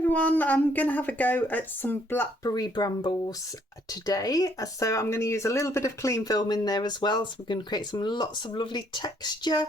everyone, I'm going to have a go at some blackberry brambles today. So I'm going to use a little bit of clean film in there as well. So we're going to create lots of lovely texture.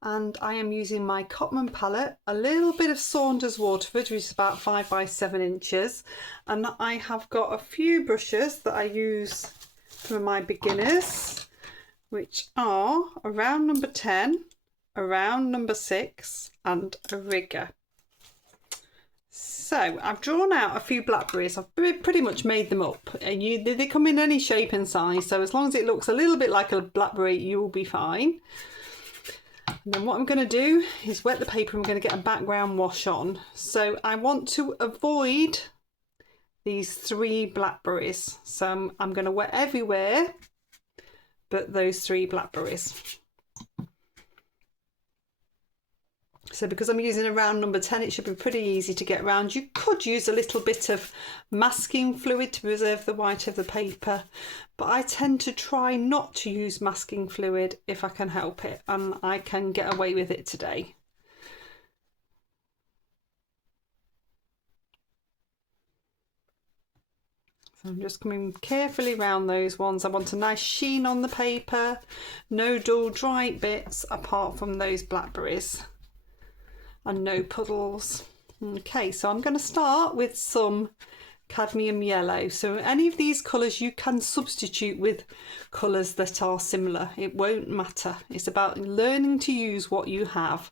And I am using my Cotman palette, a little bit of Saunders Waterford, which is about 5 by 7 inches. And I have got a few brushes that I use for my beginners, which are a round number 10, a round number 6 and a rigger. So I've drawn out a few blackberries. I've pretty much made them up. They come in any shape and size, so as long as it looks a little bit like a blackberry, you will be fine. And then what I'm going to do is wet the paper and I'm going to get a background wash on. So I want to avoid these 3 blackberries. So I'm going to wet everywhere but those 3 blackberries. So because I'm using a round number 10, it should be pretty easy to get around. You could use a little bit of masking fluid to preserve the white of the paper, but I tend to try not to use masking fluid if I can help it, and I can get away with it today. So I'm just coming carefully around those ones. I want a nice sheen on the paper, no dull dry bits apart from those blackberries. And no puddles. Okay, so I'm going to start with some cadmium yellow. So any of these colours you can substitute with colours that are similar. It won't matter. It's about learning to use what you have.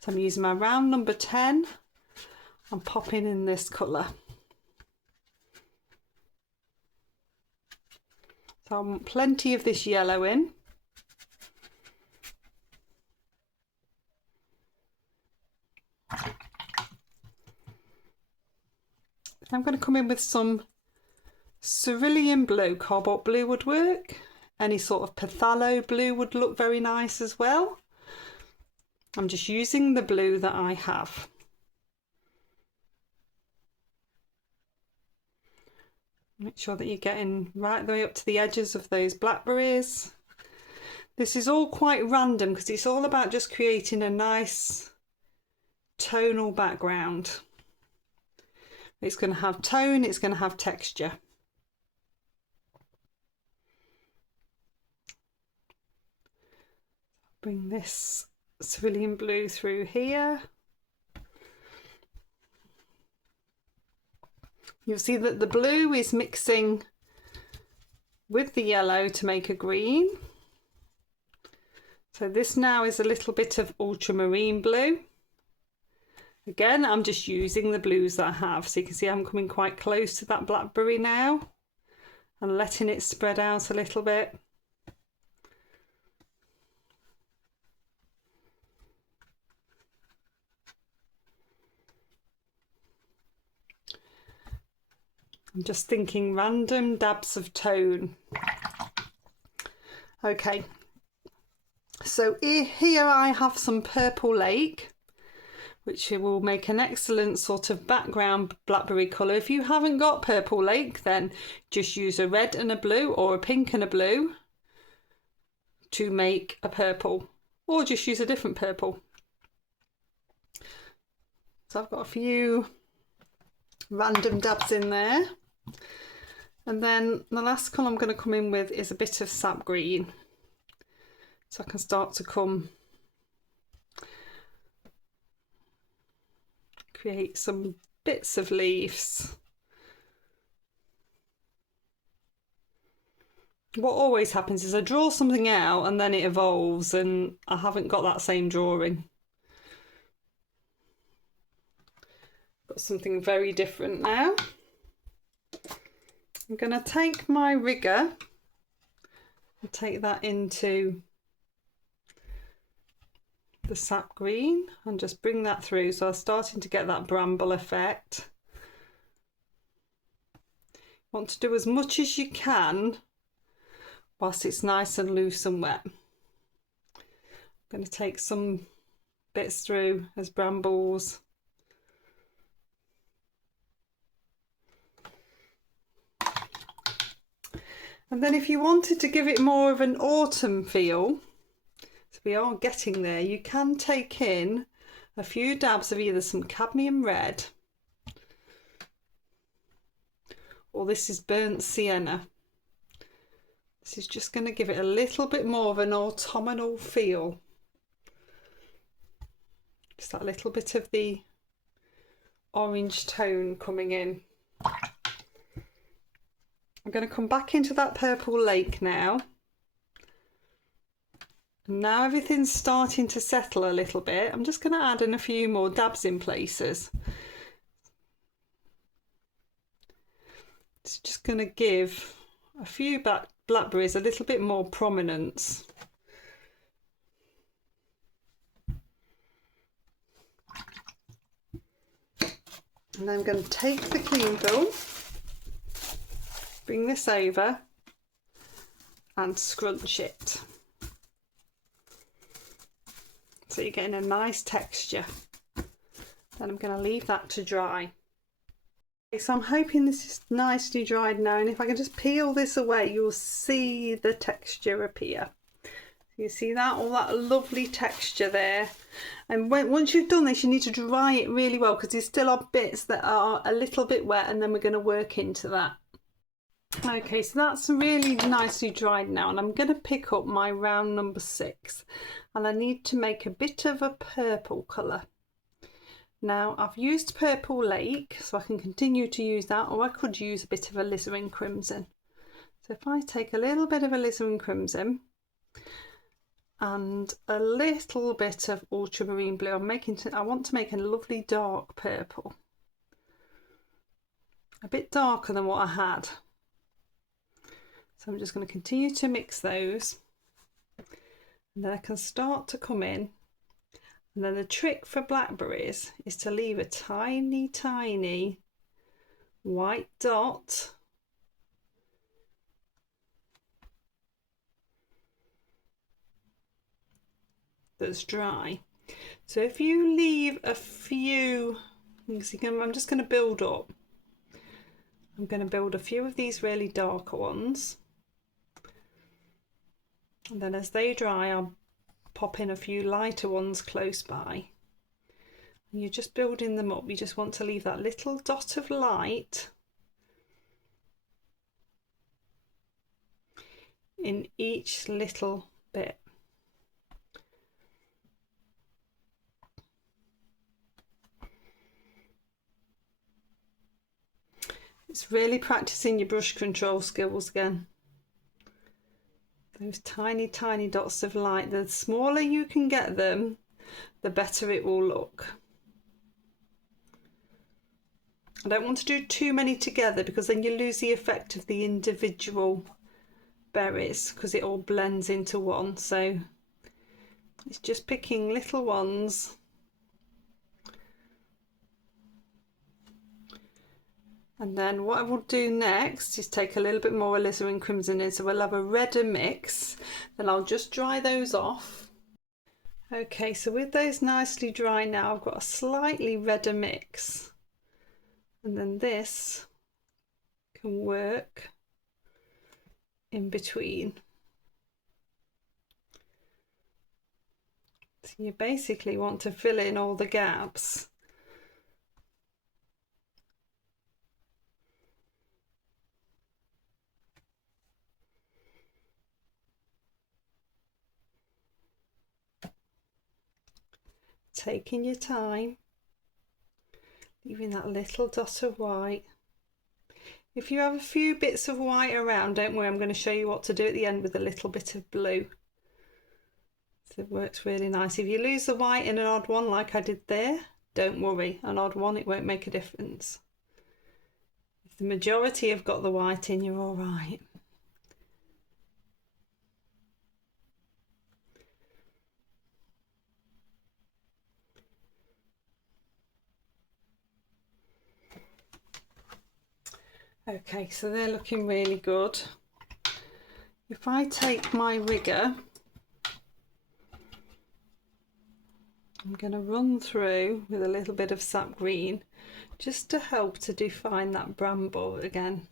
So I'm using my round number 10. I'm popping in this colour. So I want plenty of this yellow in. I'm going to come in with some cerulean blue. Cobalt blue would work. Any sort of phthalo blue would look very nice as well. I'm just using the blue that I have. Make sure that you're getting right the way up to the edges of those blackberries. This is all quite random because it's all about just creating a nice tonal background. It's going to have tone, it's going to have texture. Bring this cerulean blue through here. You'll see that the blue is mixing with the yellow to make a green. So this now is a little bit of ultramarine blue. Again, I'm just using the blues that I have. So you can see I'm coming quite close to that blackberry now and letting it spread out a little bit. I'm just thinking random dabs of tone. Okay, so here I have some Purple Lake, which will make an excellent sort of background blackberry colour. If you haven't got Purple Lake, then just use a red and a blue or a pink and a blue to make a purple, or just use a different purple. So I've got a few random dabs in there. And then the last colour I'm going to come in with is a bit of sap green. So I can start to create some bits of leaves. What always happens is I draw something out and then it evolves and I haven't got that same drawing. Got something very different now. I'm going to take my rigger and take that into the sap green and just bring that through, so I'm starting to get that bramble effect. Want to do as much as you can whilst it's nice and loose and wet. I'm going to take some bits through as brambles. And then if you wanted to give it more of an autumn feel, so we are getting there, you can take in a few dabs of either some cadmium red or this is burnt sienna. This is just going to give it a little bit more of an autumnal feel. Just that little bit of the orange tone coming in. I'm going to come back into that purple lake now. And now everything's starting to settle a little bit. I'm just going to add in a few more dabs in places. It's just going to give a few blackberries a little bit more prominence. And then I'm going to take the clean film, bring this over and scrunch it. So you're getting a nice texture. Then I'm going to leave that to dry. Okay, so I'm hoping this is nicely dried now, and if I can just peel this away, you'll see the texture appear. You see that, all that lovely texture there. And once you've done this, you need to dry it really well, because there still are bits that are a little bit wet, and then we're going to work into that. Okay, so that's really nicely dried now, and I'm going to pick up my round number 6, and I need to make a bit of a purple colour. Now I've used Purple Lake, so I can continue to use that, or I could use a bit of alizarin crimson. So if I take a little bit of alizarin crimson and a little bit of ultramarine blue, I want to make a lovely dark purple, a bit darker than what I had. So I'm just going to continue to mix those, and then I can start to come in. And then the trick for blackberries is to leave a tiny, tiny white dot that's dry. So if you leave a few, you can see, I'm just going to build up. I'm going to build a few of these really darker ones. And then as they dry, I'll pop in a few lighter ones close by. And you're just building them up. You just want to leave that little dot of light in each little bit. It's really practicing your brush control skills again. Those tiny, tiny dots of light, the smaller you can get them, the better it will look. I don't want to do too many together, because then you lose the effect of the individual berries, because it all blends into one. So it's just picking little ones. And then what I will do next is take a little bit more alizarin crimson in, so we'll have a redder mix. Then I'll just dry those off. Okay, so with those nicely dry now, I've got a slightly redder mix. And then this can work in between. So you basically want to fill in all the gaps. Taking your time, leaving that little dot of white. If you have a few bits of white around, don't worry, I'm going to show you what to do at the end with a little bit of blue. So it works really nice. If you lose the white in an odd one like I did there, don't worry, an odd one, it won't make a difference. If the majority have got the white in, you're all right. Okay, so they're looking really good. If I take my rigger, I'm going to run through with a little bit of sap green just to help to define that bramble again.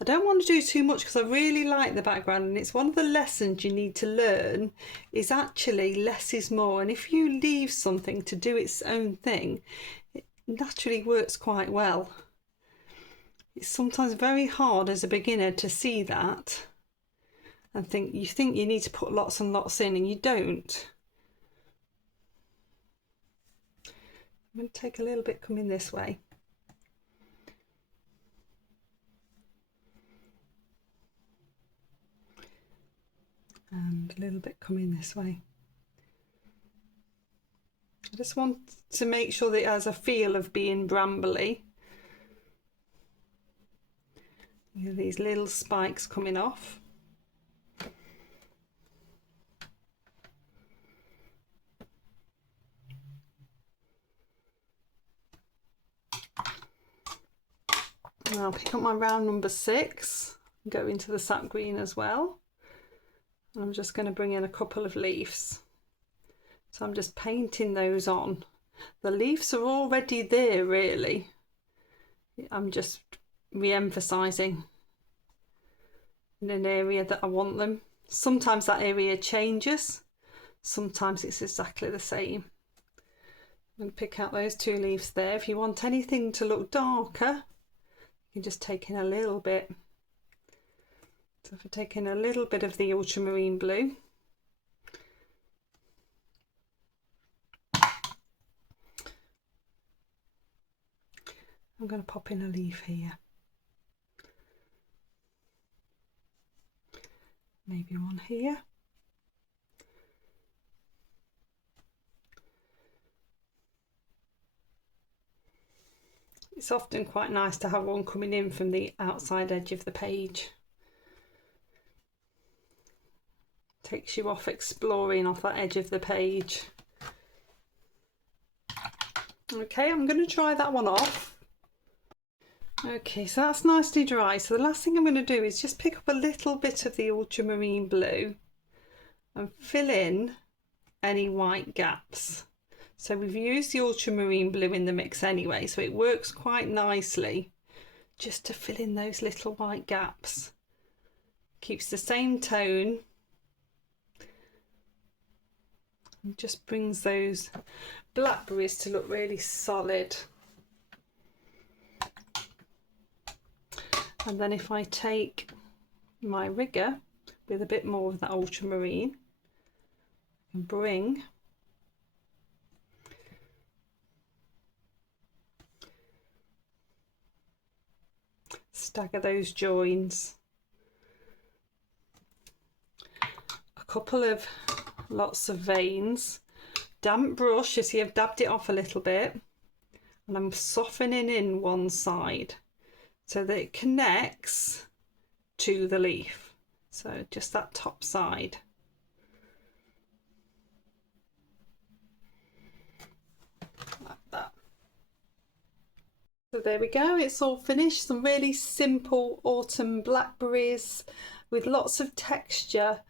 I don't want to do too much because I really like the background, and it's one of the lessons you need to learn is actually less is more, and if you leave something to do its own thing, it naturally works quite well. It's sometimes very hard as a beginner to see that and think you need to put lots and lots in, and you don't. I'm going to take a little bit coming this way. And a little bit coming this way. I just want to make sure that it has a feel of being brambly. You know, these little spikes coming off. And I'll pick up my round number 6 and go into the sap green as well. And I'm just going to bring in a couple of leaves. So I'm just painting those on. The leaves are already there really. I'm just re-emphasising in an area that I want them. Sometimes that area changes, sometimes it's exactly the same. I'm going to pick out those 2 leaves there. If you want anything to look darker, you can just take in a little bit. So if I take in a little bit of the ultramarine blue, I'm going to pop in a leaf here. Maybe one here. It's often quite nice to have one coming in from the outside edge of the page. Takes you off exploring off that edge of the page. Okay, I'm going to try that one off. Okay, so that's nicely dry. So the last thing I'm going to do is just pick up a little bit of the ultramarine blue and fill in any white gaps. So we've used the ultramarine blue in the mix anyway, so it works quite nicely just to fill in those little white gaps. Keeps the same tone and just brings those blackberries to look really solid. And then if I take my rigger with a bit more of that ultramarine and bring stagger those joins, a couple of lots of veins, damp brush, you see I've dabbed it off a little bit, and I'm softening in one side so that it connects to the leaf, so just that top side. Like that. So there we go, it's all finished. Some really simple autumn blackberries with lots of texture,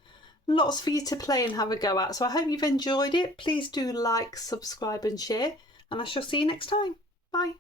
lots for you to play and have a go at. So I hope you've enjoyed it. Please do like, subscribe and share, and I shall see you next time. Bye.